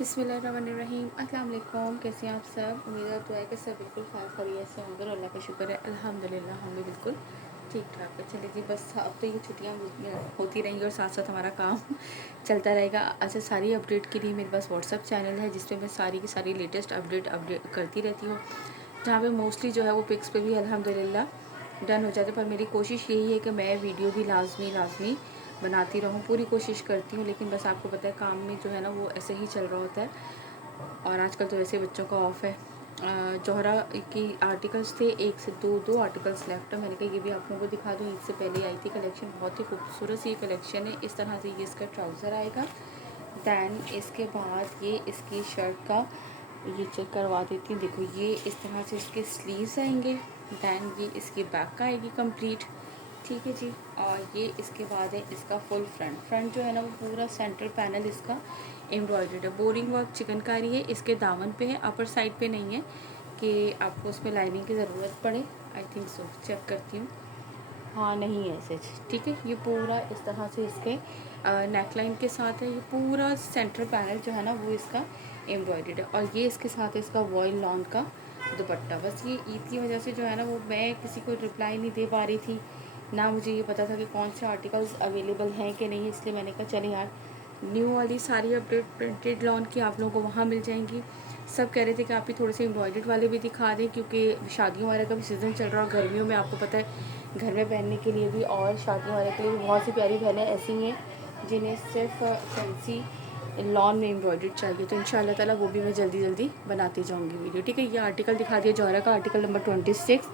बिस्मिल्लाहिर्रहमानिर्रहीम। अस्सलाम वालेकुम। कैसे हैं आप सब? उम्मीद तो है कि सब बिल्कुल खैरियत से होंगे और अल्लाह का शुक्र है अल्हम्दुलिल्लाह हम भी बिल्कुल ठीक ठाक है। चलिए जी, बस अब तो ये छुट्टियाँ होती रहेंगी और साथ साथ हमारा काम चलता रहेगा। अच्छा, सारी अपडेट के लिए मेरे पास व्हाट्सअप चैनल है जिस पर मैं सारी की सारी लेटेस्ट अपडेट करती रहती हूँ, जहाँ पे मोस्टली जो है वो पिक्स पे भी अल्हम्दुलिल्लाह डन हो जाते हैं। पर मेरी कोशिश यही है कि मैं वीडियो भी लाजमी बनाती रहूँ, पूरी कोशिश करती हूँ। लेकिन बस आपको पता है काम में जो है ना वो ऐसे ही चल रहा होता है, और आजकल तो वैसे बच्चों का ऑफ है। जौहरा की आर्टिकल्स थे, एक से दो आर्टिकल्स लेफ्ट है। मैंने कहा ये भी आप लोगों को दिखा दूँ। ईद से पहले आई थी कलेक्शन, बहुत ही खूबसूरत सी कलेक्शन है। इस तरह से ये इसका ट्राउज़र आएगा। दैन इसके बाद ये इसकी शर्ट का ये चेक करवा देती हूँ। देखो ये इस तरह से इसके स्लीव्स आएंगे। दैन ये इसकी बैक का आएगी कंप्लीट, ठीक है जी। और ये इसके बाद है इसका फुल फ्रंट जो है ना वो पूरा सेंट्रल पैनल इसका एम्ब्रॉयडर्ड है। बोरिंग वर्क चिकनकारी है, इसके दामन पे है, अपर साइड पे नहीं है कि आपको उसमें लाइनिंग की ज़रूरत पड़े। आई थिंक सो, चेक करती हूँ। हाँ, नहीं है ऐसे, ठीक है। ये पूरा इस तरह से इसके नेकलाइन के साथ है। ये पूरा सेंट्रल पैनल जो है ना वो इसका एम्ब्रॉयडर्ड है। और ये इसके साथ है इसका वॉयल लॉन का दुपट्टा। बस ये ईद की वजह से जो है ना वो मैं किसी को रिप्लाई नहीं दे पा रही थी, ना मुझे ये पता था कि कौन से आर्टिकल्स अवेलेबल हैं कि नहीं। इसलिए मैंने कहा चले यार, न्यू वाली सारी अपडेट प्रिंटेड लॉन की आप लोगों को वहाँ मिल जाएंगी। सब कह रहे थे कि आप ही थोड़े से एम्ब्रॉयडर्ड वाले भी दिखा दें, क्योंकि शादियों वाले का भी सीज़न चल रहा है। और गर्मियों में आपको पता है घर में पहनने के लिए भी और शादियों वाले के लिए भी बहुत सी प्यारी बहनें ऐसी हैं जिन्हें सिर्फ फैंसी लॉन में एम्ब्रॉयडर्ड चाहिए। तो इंशाल्लाह ताला वो भी मैं जल्दी बनाती जाऊंगी वीडियो, ठीक है। ये आर्टिकल दिखा दिया जौहरा का, आर्टिकल नंबर 26।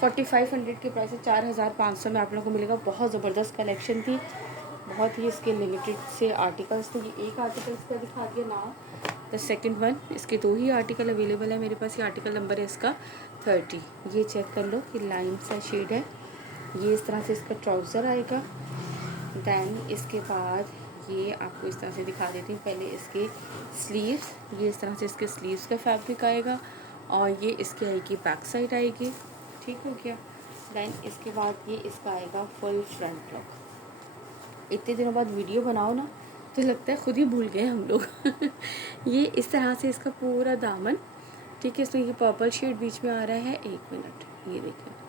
4500 के प्राइस है, 4500 में आप लोगों को मिलेगा। बहुत ज़बरदस्त कलेक्शन थी, बहुत ही इसके लिमिटेड से आर्टिकल्स थे। ये एक आर्टिकल इसका दिखा दिया नाउ द सेकंड वन। इसके 2 ही आर्टिकल अवेलेबल है मेरे पास। ये आर्टिकल नंबर है इसका 30। ये चेक कर लो, ये लाइन सा शेड है। ये इस तरह से इसका ट्राउज़र आएगा। दैन इसके बाद ये आपको इस तरह से दिखा देती हूँ। पहले इसके स्लीव्स, ये इस तरह से इसके स्लीव्स का फैब्रिक आएगा। और ये इसकी आएगी बैक साइड आएगी, ठीक हो गया। दैन इसके बाद ये इसका आएगा फुल फ्रंट लुक। इतने दिनों बाद वीडियो बनाओ ना तो लगता है खुद ही भूल गए हम लोग। ये इस तरह से इसका पूरा दामन, ठीक है। इसमें ये पर्पल शेड बीच में आ रहा है। 1 मिनट, ये देखिए,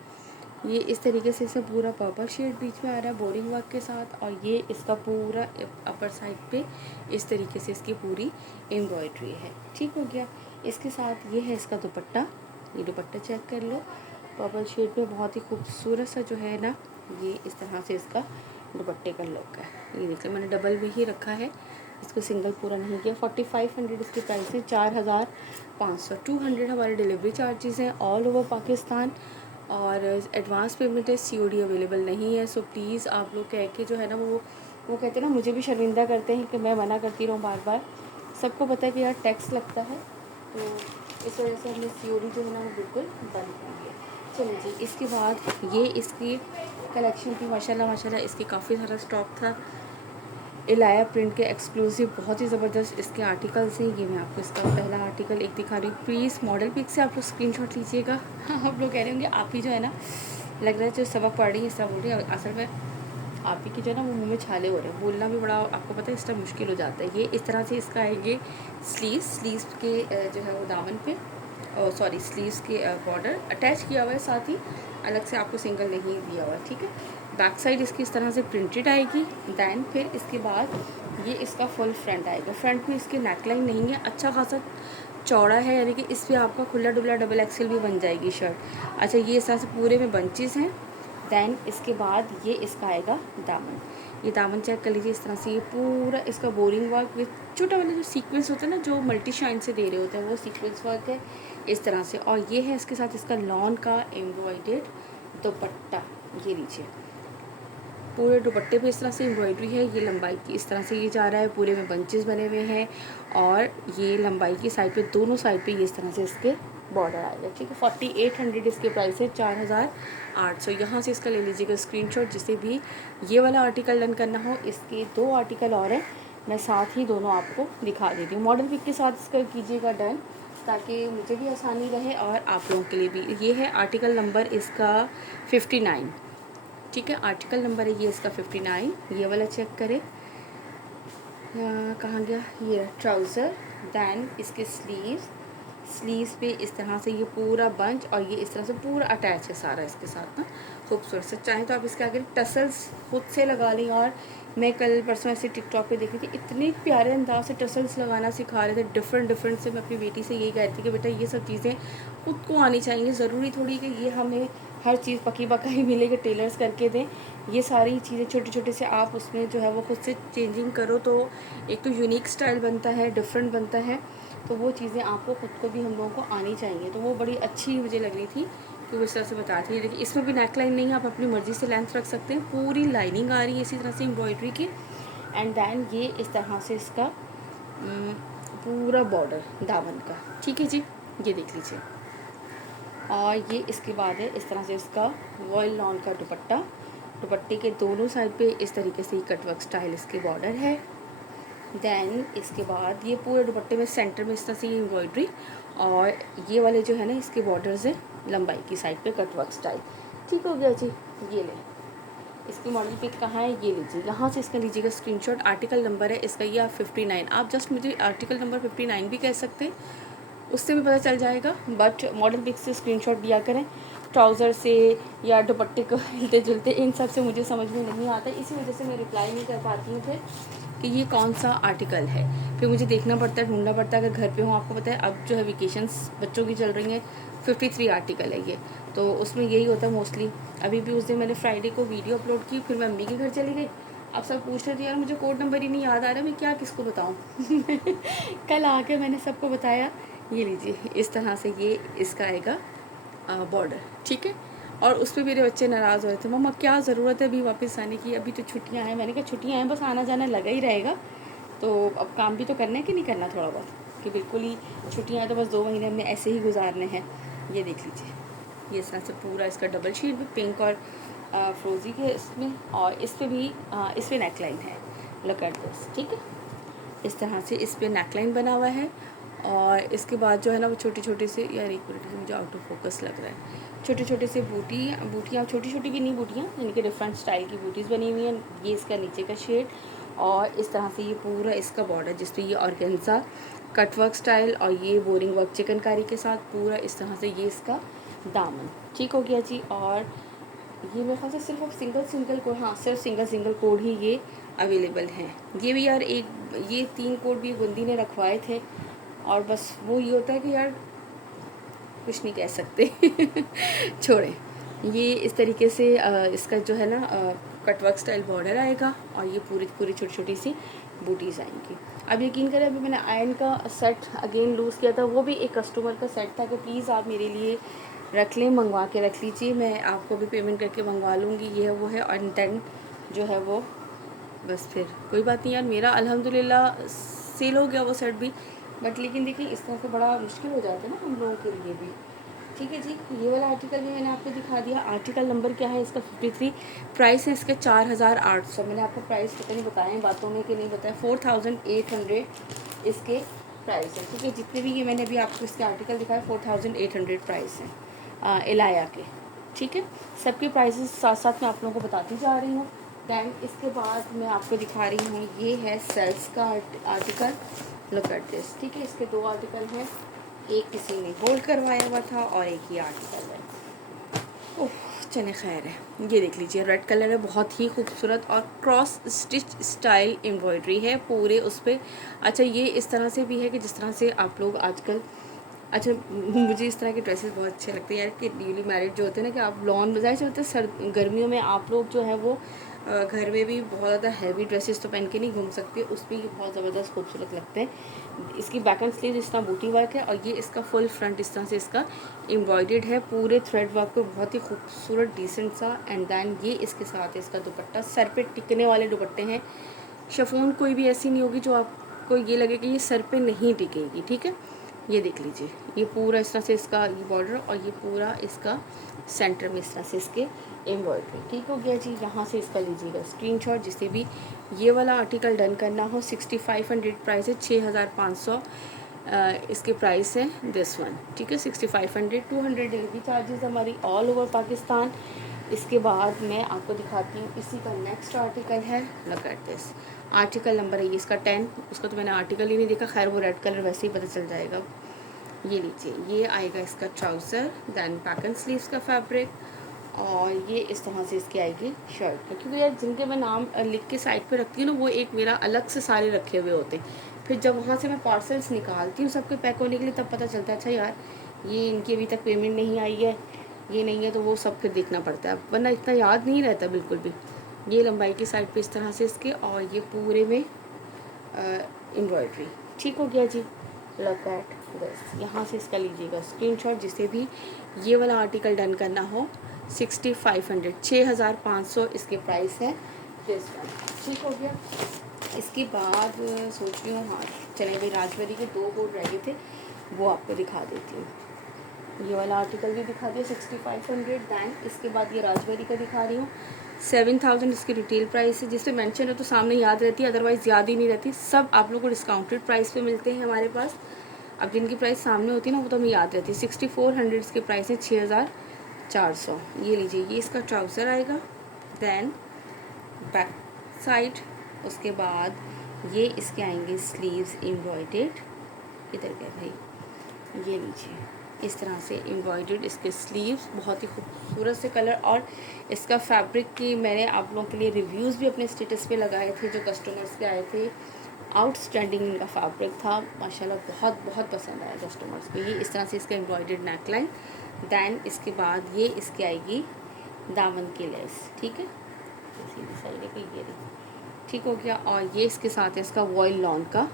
ये इस तरीके से इसका पूरा पर्पल शेड बीच में आ रहा है बोरिंग वर्क के साथ। और ये इसका पूरा अपर साइड पे इस तरीके से इसकी पूरी एम्ब्रॉयडरी है, ठीक हो गया। इसके साथ ये है इसका दुपट्टा। ये दुपट्टा चेक कर लो, पर्पल शेड में बहुत ही खूबसूरत सा जो है ना ये इस तरह से इसका दुपट्टे का लुक है। ये देखिए, मैंने डबल में ही रखा है, इसको सिंगल पूरा नहीं किया। 4500 इसकी प्राइस है, 4500। 200 हमारे डिलीवरी चार्जेस हैं ऑल ओवर पाकिस्तान। और एडवांस पेमेंट है, COD अवेलेबल नहीं है। सो प्लीज़ आप लोग कह के जो है ना वो कहते हैं ना, मुझे भी शर्मिंदा करते हैं कि मैं मना करती रहूँ बार बार। सबको पता है कि यार टैक्स लगता है, तो इस वजह से हमने COD जो है ना वो बिल्कुल बंद कर दिया। चलिए जी, इसके बाद ये इसकी कलेक्शन थी। माशाल्लाह इसकी काफ़ी सारा स्टॉक था। इलाया प्रिंट के एक्सक्लूसिव बहुत ही ज़बरदस्त इसके आर्टिकल्स हैं। ये मैं आपको इसका पहला आर्टिकल एक दिखा रही हूँ। प्लीज़ मॉडल पिक से आप लोग स्क्रीनशॉट लीजिएगा। आप लोग कह रहे होंगे आप ही जो है ना, लग रहा है जो सबक पढ़ रही है इस तरह बोल रही है, असल में आप ही की जो है ना वो मुँह में छाले हो रहे हैं। बोलना भी बड़ा आपको पता है इस तरह मुश्किल हो जाता है। ये इस तरह से इसका आएंगे स्लीव्स के जो है वो दामन पे, सॉरी स्लीव्स के बॉर्डर अटैच किया हुआ है, साथ ही अलग से आपको सिंगल नहीं दिया हुआ है, ठीक है। बैक साइड इसकी इस तरह से प्रिंटेड आएगी। दैन फिर इसके बाद ये इसका फुल फ्रंट आएगा। फ्रंट में इसकी नेकलाइन नहीं है, अच्छा खासा चौड़ा है, यानी कि इस पर आपका खुला डुबला डबल XL भी बन जाएगी शर्ट। अच्छा, ये इस तरह से पूरे में बंचेस हैं। दैन इसके बाद ये इसका आएगा दामन। ये दामन चेक कर लीजिए, इस तरह से ये पूरा इसका बोरिंग वर्क विथ छोटा वाला जो सीक्वेंस होता है ना, जो मल्टी शाइन से दे रहे होते हैं, वो सीक्वेंस वर्क है इस तरह से। और ये है इसके साथ इसका लॉन का एम्ब्रॉयडर्ड दुपट्टा। ये लीजिए, पूरे दुपट्टे पे इस तरह से एम्ब्रॉयडरी है। ये लंबाई की इस तरह से ये जा रहा है, पूरे में बंचेस बने हुए हैं। और ये लंबाई की साइड पे, दोनों साइड पे ये इस तरह से इसके बॉर्डर आएगा, ठीक है। 4800 इसके प्राइस है, 4800। यहाँ से इसका ले लीजिएगा स्क्रीनशॉट। जिसे भी ये वाला आर्टिकल डन करना हो, इसके 2 आर्टिकल और हैं, मैं साथ ही दोनों आपको दिखा देती हूँ। मॉडल पिक के साथ इसका कीजिएगा डन, ताकि मुझे भी आसानी रहे और आप लोगों के लिए भी। ये है आर्टिकल नंबर इसका 59, ठीक है। आर्टिकल नंबर है ये इसका 59। ये वाला चेक करें, कहाँ गया ये ट्राउज़र। दैन इसके स्लीव्स पे इस तरह से ये पूरा बंच और ये इस तरह से पूरा अटैच है सारा इसके साथ ना, खूबसूरत से। चाहे तो आप इसके आगे टसल्स खुद से लगा लें, और मैं कल परसों ऐसे टिकटॉक पे देखी थी, इतने प्यारे अंदाज से टसल्स लगाना सिखा रहे थे डिफरेंट से। मैं अपनी बेटी से यही कह रही थी कि बेटा ये सब चीज़ें खुद को आनी चाहिए, ज़रूरी थोड़ी कि ये हमें हर चीज़ पकी पकाई मिले कि टेलर्स करके दें। ये सारी चीज़ें छोटे छोटे से आप उसमें जो है वो खुद से चेंजिंग करो तो एक तो यूनिक स्टाइल बनता है, डिफरेंट बनता है। तो वो चीज़ें आपको खुद को भी हम लोगों को आनी चाहिए। तो वो बड़ी अच्छी मुझे लग रही थी कि वो इस तरह से बता रही थी। देखिए इसमें भी नेक लाइन नहीं है, आप अपनी मर्ज़ी से लेंथ रख सकते हैं। पूरी लाइनिंग आ रही है इसी तरह से एम्ब्रॉयडरी की। एंड दैन ये इस तरह से इसका पूरा बॉर्डर दामन का, ठीक है जी, ये देख लीजिए। और ये इसके बाद है इस तरह से इसका रॉयल लॉन का दुपट्टे के दोनों साइड पे इस तरीके से कटवर्क स्टाइल इसके बॉर्डर है। दैन इसके बाद ये पूरे दुपट्टे में सेंटर में इस तरह से ये एम्ब्रॉयडरी, और ये वाले जो है ना इसके बॉर्डर्स है लंबाई की साइड पे कटवर्क स्टाइल। ठीक हो गया जी। ये ले इसकी मॉडल पिक कहाँ है, ये लीजिए, यहाँ से इसका लीजिएगा स्क्रीनशॉट। आर्टिकल नंबर है इसका ये 59। आप जस्ट मुझे आर्टिकल नंबर 59 भी कह सकते हैं, उससे भी पता चल जाएगा। बट मॉडल पिक से स्क्रीनशॉट दिया करें। ट्राउज़र से या दुपट्टे को हिलते जुलते इन सब से मुझे समझ में नहीं आता, इसी वजह से मैं रिप्लाई नहीं कर पाती हूँ फिर कि ये कौन सा आर्टिकल है। फिर मुझे देखना पड़ता है, ढूंढना पड़ता है। अगर घर पे हूँ, आपको पता है अब जो है वेकेशंस बच्चों की चल रही हैं, 53 आर्टिकल है ये, तो उसमें यही होता है मोस्टली। अभी भी उस दिन मैंने फ्राइडे को वीडियो अपलोड की, फिर मैं मम्मी के घर चली गई। अब सब पूछ रहे थे यार मुझे कोड नंबर ही नहीं याद आ रहा, मैं क्या किसको बताऊँ कल आके मैंने सबको बताया। ये लीजिए इस तरह से ये इसका आएगा बॉर्डर, ठीक है। और उस पर मेरे बच्चे नाराज़ हो रहे थे, मम्मा क्या ज़रूरत है अभी वापस आने की, अभी तो छुट्टियां हैं। मैंने कहा छुट्टियां हैं, बस आना जाना लगा ही रहेगा, तो अब काम भी तो करना है कि नहीं करना थोड़ा बहुत, कि बिल्कुल ही छुट्टियां हैं तो बस 2 महीने हमने ऐसे ही गुजारने हैं। ये देख लीजिए, ये इस तरह से पूरा इसका डबल शीट भी पिंक और फ्रोजी के इसमें, और इस पर भी इस पर नेक लाइन है, लुक एट दिस, ठीक है। इस तरह से इस पर नेक लाइन बना हुआ है। और इसके बाद जो है ना वो छोटे छोटे से, यार एक मिनट मुझे आउट ऑफ फोकस लग रहा है, छोटे छोटे से बूटियाँ, छोटी छोटी भी नहीं बूटियाँ, यानी कि डिफरेंट स्टाइल की बूटीज़ बनी हुई हैं। ये इसका नीचे का शेड, और इस तरह से ये पूरा इसका बॉर्डर जिस पे ये ऑर्गेन्जा कटवर्क स्टाइल और ये बोरिंग वर्क चिकनकारी के साथ पूरा इस तरह से ये इसका दामन, ठीक हो गया जी। और ये मेरे ख्याल से सिर्फ अब सिंगल कोड, हाँ सिर्फ सिंगल कोड ही ये अवेलेबल हैं। ये भी यार ये 3 कोड भी बंदी ने रखवाए थे, और बस वो ये होता है कि यार कुछ नहीं कह सकते छोड़ें। ये इस तरीके से इसका जो है ना कटवर्क स्टाइल बॉर्डर आएगा, और ये पूरी छोटी छोटी सी बूटीज़ आएंगी। अब यकीन करें, अभी मैंने आयन का सेट अगेन लूज़ किया था, वो भी एक कस्टमर का सेट था कि प्लीज़ आप मेरे लिए रख लें, मंगवा के रख लीजिए, मैं आपको भी पेमेंट करके मंगवा लूँगी, ये है वो है। और देन जो है वो बस फिर कोई बात नहीं यार, मेरा अल्हम्दुलिल्लाह सेल हो गया वो सेट भी। बट लेकिन देखिए इस तरह से बड़ा मुश्किल हो जाता है ना हम लोगों के लिए भी। ठीक है जी, ये वाला आर्टिकल भी मैंने आपको दिखा दिया। आर्टिकल नंबर क्या है इसका 53। प्राइस है इसके 4800। मैंने आपको प्राइस कितने बताए बातों में कि नहीं बताया, 4800 इसके प्राइस है। ठीक है, जितने भी ये मैंने अभी आपको इसके आर्टिकल दिखाए 4800 प्राइस है एलाया के। ठीक है, सबके प्राइसेस साथ साथ मैं आप लोगों को बताती जा रही हूँ। दैन इसके बाद मैं आपको दिखा रही हूँ, ये है सेल्स का आर्टिकल, लुक एट दिस। ठीक है, इसके 2 आर्टिकल हैं, एक किसी ने होल्ड करवाया हुआ था और एक ही आर्टिकल है। ओह चले खैर है, ये देख लीजिए रेड कलर है, बहुत ही खूबसूरत और क्रॉस स्टिच स्टाइल एम्ब्रॉयडरी है पूरे उस पर। अच्छा ये इस तरह से भी है कि जिस तरह से आप लोग आजकल, अच्छा मुझे इस तरह के ड्रेसेस बहुत अच्छे लगते हैं यार, कि न्यूली मैरिड जो होते हैं ना, कि आप लॉन बजाय से होते हैं गर्मियों में आप लोग जो है वो घर में भी बहुत ज़्यादा हैवी ड्रेसेस तो पहन के नहीं घूम सकते, उस पर ये बहुत ज़बरदस्त खूबसूरत लगते हैं। इसकी बैक एंड स्लीव इस तरह बूटी वर्क है, और ये इसका फुल फ्रंट इस तरह से इसका एम्ब्रॉयडर्ड है पूरे थ्रेड वर्क पे, बहुत ही खूबसूरत डिसेंट सा। एंड दैन ये इसके साथ इसका दुपट्टा, सर पे टिकने वाले दुपट्टे हैं। शिफॉन कोई भी ऐसी नहीं होगी जो आपको ये लगे कि ये सर पे नहीं टिकेगी। ठीक है, ये देख लीजिए, ये पूरा इस तरह से इसका ये बॉर्डर, और ये पूरा इसका सेंटर में इस तरह से इसके एम्ब्रॉयडरी। ठीक हो गया जी, यहाँ से इसका लीजिएगा स्क्रीनशॉट। जिसे भी ये वाला आर्टिकल डन करना हो, 6500 प्राइस है, 6500 इसके प्राइस है दिस वन। ठीक है, 6500, 200 डिलीवरी चार्जेस हमारी ऑल ओवर पाकिस्तान। इसके बाद मैं आपको दिखाती हूँ इसी का नेक्स्ट आर्टिकल है। Look at this, article number है ये इसका 10। उसका तो मैंने आर्टिकल ही नहीं देखा, खैर वो रेड कलर वैसे ही पता चल जाएगा। ये लीजिए, ये आएगा इसका trouser, then back and sleeves का फैब्रिक, और ये इस तरह से इसकी आएगी शर्ट का। क्योंकि यार जिनके मैं नाम लिख के साइड पे रखती हूँ ना, वो एक मेरा अलग से सारे रखे हुए होते हैं। फिर जब वहाँ से मैं पार्सल्स निकालती हूँ सबके पैक होने के लिए, तब पता चलता है अच्छा यार ये इनकी अभी तक पेमेंट नहीं आई है, ये नहीं है, तो वो सब फिर देखना पड़ता है, वरना इतना याद नहीं रहता बिल्कुल भी। ये लंबाई की साइड पे इस तरह से इसके, और ये पूरे में एम्ब्रॉयड्री। ठीक हो गया जी। लुक एट दिस, यहाँ से इसका लीजिएगा स्क्रीनशॉट, जिसे भी ये वाला आर्टिकल डन करना हो। 6500, 6500 इसके प्राइस है दिस वन। ठीक हो गया। इसके बाद सोच रही हूँ, हाँ चले भाई, राजबरी के 2 कोड रह गए थे, वो आपको दिखा देती हूँ। ये वाला आर्टिकल भी दिखा दिया 6500, दैन इसके बाद ये राजबरी का दिखा रही हूँ 7000 इसकी रिटेल प्राइस है। जिस पे मेंशन है तो सामने याद रहती है, अदरवाइज़ याद ही नहीं रहती। सब आप लोगों को डिस्काउंटेड प्राइस पे मिलते हैं हमारे पास। अब जिनकी प्राइस सामने होती है ना, वो तो हमें याद रहती है। 6400 इसके प्राइस है, 6400। ये लीजिए, ये इसका ट्राउज़र आएगा, दैन बैक साइड। उसके बाद ये इसके आएंगे स्लीव्स एम्ब्रॉयडेड। इधर गए भाई, ये लीजिए, इस तरह से एम्ब्रॉयडर्ड इसके स्लीव्स, बहुत ही खूबसूरत से कलर। और इसका फैब्रिक की मैंने आप लोगों के लिए रिव्यूज़ भी अपने स्टेटस पे लगाए थे, जो कस्टमर्स के आए थे। आउटस्टैंडिंग इनका फैब्रिक था माशाल्लाह, बहुत बहुत पसंद आया कस्टमर्स को। ये इस तरह से इसका एम्ब्रॉयडर्ड नेकलाइन, दैन इसके बाद ये इसकी आएगी दामन की लेस। ठीक है, सीधी साइड है कि ये देखिए, ठीक हो गया। और ये इसके साथ है इसका वॉयल लॉन का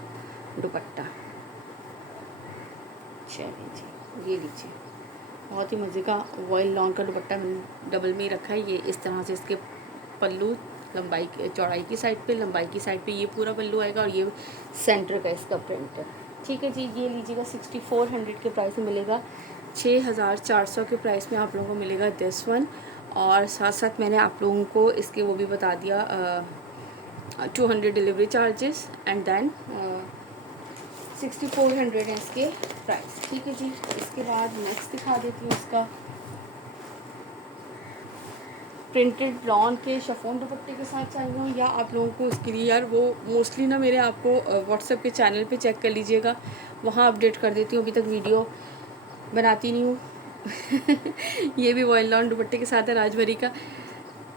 दुपट्टा। चलिए जी, ये लीजिए, बहुत ही मज़े का वॉयल लॉन का दुपट्टा मैंने डबल में ही रखा है। ये इस तरह से इसके पल्लू, लंबाई चौड़ाई की साइड पे, लंबाई की साइड पे ये पूरा पल्लू आएगा, और ये सेंटर का इसका प्रिंट है। ठीक है जी, ये लीजिएगा 6400 के प्राइस में मिलेगा। 6400 के प्राइस में आप लोगों को मिलेगा दिस वन। और साथ साथ मैंने आप लोगों को इसके वो भी बता दिया 200 डिलीवरी चार्जेस, एंड दैन 6400 है इसके प्राइस। ठीक है जी। इसके बाद नेक्स्ट दिखा देती हूँ इसका प्रिंटेड लॉन के शफोन दुपट्टे के साथ चाहिए हो, या आप लोगों को इसके लिए यार वो मोस्टली ना मेरे आपको व्हाट्सएप के चैनल पे चेक कर लीजिएगा, वहाँ अपडेट कर देती हूँ, अभी तक वीडियो बनाती नहीं हूँ। ये भी वॉयल लॉन दुपट्टे के साथ है राजबरी का।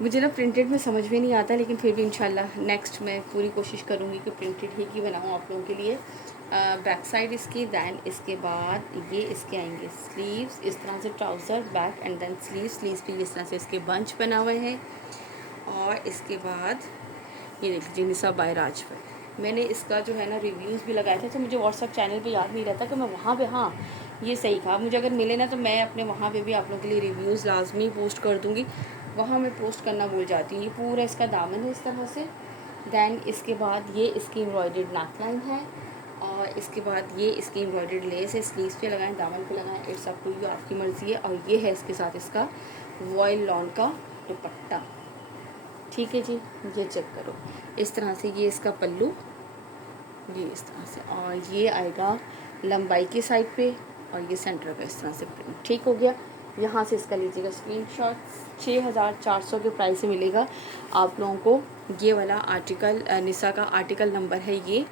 मुझे ना प्रिंटेड में समझ में नहीं आता, लेकिन फिर भी इंशाल्लाह नेक्स्ट मैं पूरी कोशिश करूँगी कि प्रिंटेड ही बनाऊँ आप लोगों के लिए। बैक साइड इसकी, दैन इसके बाद ये इसके आएंगे स्लीव्स, इस तरह से trouser back and then sleeves पे इस तरह से इसके बंच बना हुए हैं। और इसके बाद ये देख लीजिए, निसा बाय राजबरी। मैंने इसका जो है ना रिव्यूज़ भी लगाए थे, तो मुझे व्हाट्सअप चैनल पे याद नहीं रहता कि मैं वहाँ पे, हाँ ये सही कहा, मुझे अगर मिले ना तो मैं अपने वहाँ पे भी आप लोगों के लिए रिव्यूज़ लाजमी पोस्ट कर दूँगी। वहाँ मैं पोस्ट करना भूल जाती हूँ। ये पूरा इसका दामन है इस तरह से, दैन इसके बाद ये इसकी एम्ब्रॉयडर्ड नेकलाइन है, और इसके बाद ये इसकी एम्ब्रॉयडर्ड लेस है। स्लीव्स पे लगाएं, दामन पे लगाएं, इट्स अप टू यू, आपकी मर्ज़ी है। और ये है इसके साथ इसका वॉयल लॉन का दुपट्टा। ठीक है जी, ये चेक करो, इस तरह से ये इसका पल्लू, ये इस तरह से, और ये आएगा लंबाई की साइड पे, और ये सेंटर का इस तरह से प्रिंट। ठीक हो गया। यहाँ से इसका लीजिएगा स्क्रीनशॉट। 6400 के प्राइस से मिलेगा आप लोगों को ये वाला आर्टिकल। निसा का आर्टिकल नंबर है ये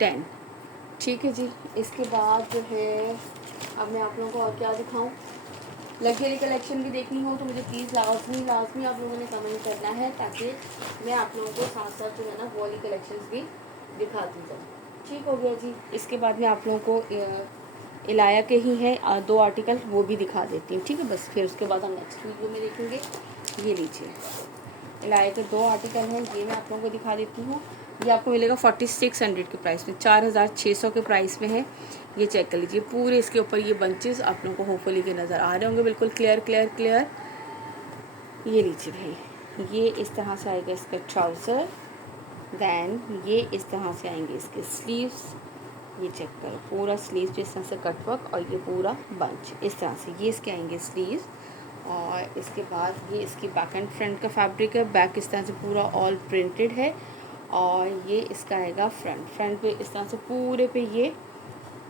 10। ठीक है जी। इसके बाद जो है, अब मैं आप लोगों को और क्या दिखाऊं। लग्जरी कलेक्शन भी देखनी हो तो मुझे प्लीज़ लाजमी आप लोगों ने कमेंट करना है, ताकि मैं आप लोगों को साथ साथ जो है ना वॉली कलेक्शंस भी दिखाती जाऊँ। ठीक हो गया जी। इसके बाद में आप लोगों को इलाया के ही हैं 2 आर्टिकल, वो भी दिखा देती हूँ। ठीक है, बस फिर उसके बाद हम नेक्स्ट वीडियो में देखेंगे। ये लीजिए, इलाया के 2 आर्टिकल हैं, ये मैं आप लोगों को दिखा देती हूँ। ये आपको मिलेगा 4600 के प्राइस में, 4600 के प्राइस में है। ये चेक कर लीजिए, पूरे इसके ऊपर ये बंचेस आप लोगों को होपफुली के नज़र आ रहे होंगे, बिल्कुल क्लियर क्लियर क्लियर। ये लीजिए भाई, ये इस तरह से आएगा इसका ट्राउज़र, दैन ये इस तरह से आएंगे इसके स्लीव्स। ये चेक करो, पूरा स्लीव्स इस तरह से कटवर्क, और ये पूरा बंच इस तरह से, ये इसके आएंगे स्लीव्स। और इसके बाद ये इसकी बैक एंड फ्रंट का फैब्रिक है, बैक इस तरह से पूरा ऑल प्रिंटेड है, और ये इसका आएगा फ्रंट पे इस तरह से पूरे पे ये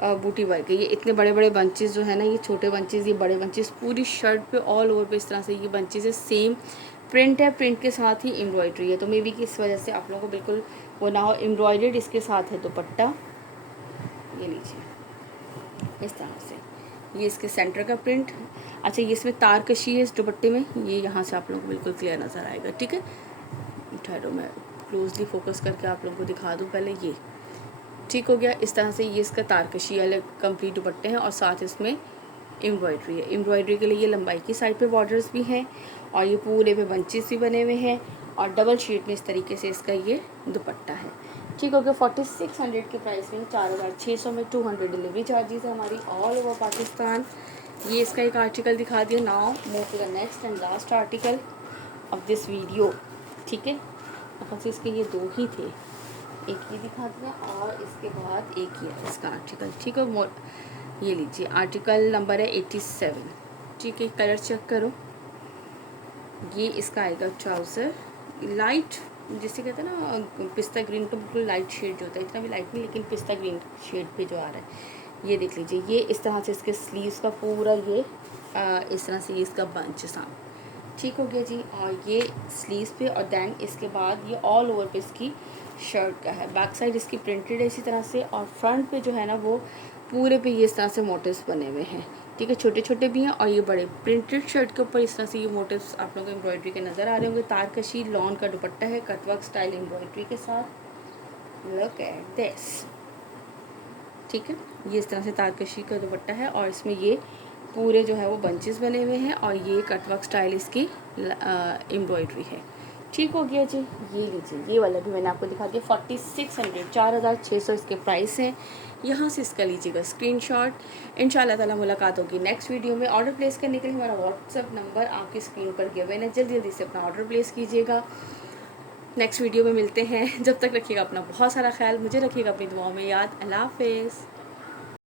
बूटी वर्क है। ये इतने बड़े बड़े बंचेस जो है ना, ये छोटे बंचेस, ये बड़े बंचेस, पूरी शर्ट पे ऑल ओवर पे इस तरह से ये बंचेस है। सेम प्रिंट है, प्रिंट के साथ ही एम्ब्रॉयडरी है, तो मे बी कि इस वजह से आप लोगों को बिल्कुल वो ना हो। एम्ब्रॉयडर्ड इसके साथ है दुपट्टा, ये लीजिए इस तरह से, ये इसके सेंटर का प्रिंट। अच्छा, ये इसमें तार कशी है इस दुपट्टे में, ये यहाँ से आप लोगों को बिल्कुल क्लियर नज़र आएगा। ठीक है, ठहरो मैं क्लोजली फोकस करके आप लोगों को दिखा दूँ पहले। ये ठीक हो गया। इस तरह से ये इसका तारकशी वाले कंप्लीट दुपट्टे हैं और साथ इसमें एम्ब्रॉयडरी है। एम्ब्रॉयडरी के लिए ये लंबाई की साइड पे बॉर्डर्स भी हैं और ये पूरे पे बंचेस भी बने हुए हैं और डबल शीट में इस तरीके से इसका ये दुपट्टा है। ठीक हो गया। 4600 के प्राइस में, 4600 में 200 डिलीवरी चार्जेस है हमारी ऑल ओवर पाकिस्तान। ये इसका एक आर्टिकल दिखा दिया। Now move to the next and last article of this video. ठीक है, अब से इसके ये दो ही थे, एक ये दिखा दिया और इसके बाद एक ये इसका आर्टिकल। ठीक है, ये लीजिए आर्टिकल नंबर है 87। ठीक है, कलर चेक करो। ये इसका आएगा ट्राउज़र लाइट, जिसे कहते हैं ना पिस्ता ग्रीन का बिल्कुल लाइट शेड जो होता है, इतना भी लाइट नहीं लेकिन पिस्ता ग्रीन शेड पे जो आ रहा है। ये देख लीजिए, ये इस तरह से इसके स्लीव्स का पूरा ये इस तरह से ये इसका बंच सा। ठीक हो गया जी। और ये स्लीव्स पे और दैन इसके बाद ये ऑल ओवर पे इसकी शर्ट का है। बैक साइड इसकी प्रिंटेड है इसी तरह से और फ्रंट पे जो है ना वो पूरे पे ये इस तरह से मोटिव्स बने हुए हैं। ठीक है, छोटे छोटे भी हैं और ये बड़े। प्रिंटेड शर्ट के ऊपर इस तरह से ये मोटिव्स आप लोगों को एम्ब्रॉयडरी के नज़र आ रहे होंगे। तारकशी लॉन का दुपट्टा है कटवर्क स्टाइल एम्ब्रॉयडरी के साथ। Look at this. ठीक है, ये इस तरह से तारकशी का दुपट्टा है और इसमें ये पूरे जो है वो बंचेस बने हुए हैं और ये कटवर्क स्टाइल इसकी एम्ब्रॉयडरी है। ठीक हो गया जी। ये लीजिए, ये वाला भी मैंने आपको दिखा दिया। 4600, 4600 इसके प्राइस हैं। यहाँ से इसका लीजिएगा स्क्रीनशॉट। इंशाल्लाह ताला मुलाकात होगी नेक्स्ट वीडियो में। ऑर्डर प्लेस करने के लिए हमारा व्हाट्सअप नंबर आपकी स्क्रीन पर गिवन है, जल्दी जल्दी से अपना ऑर्डर प्लेस कीजिएगा। नेक्स्ट वीडियो में मिलते हैं, जब तक रखिएगा अपना बहुत सारा ख्याल, मुझे रखिएगा अपनी दुआओं में याद। अल्लाह हाफिज़।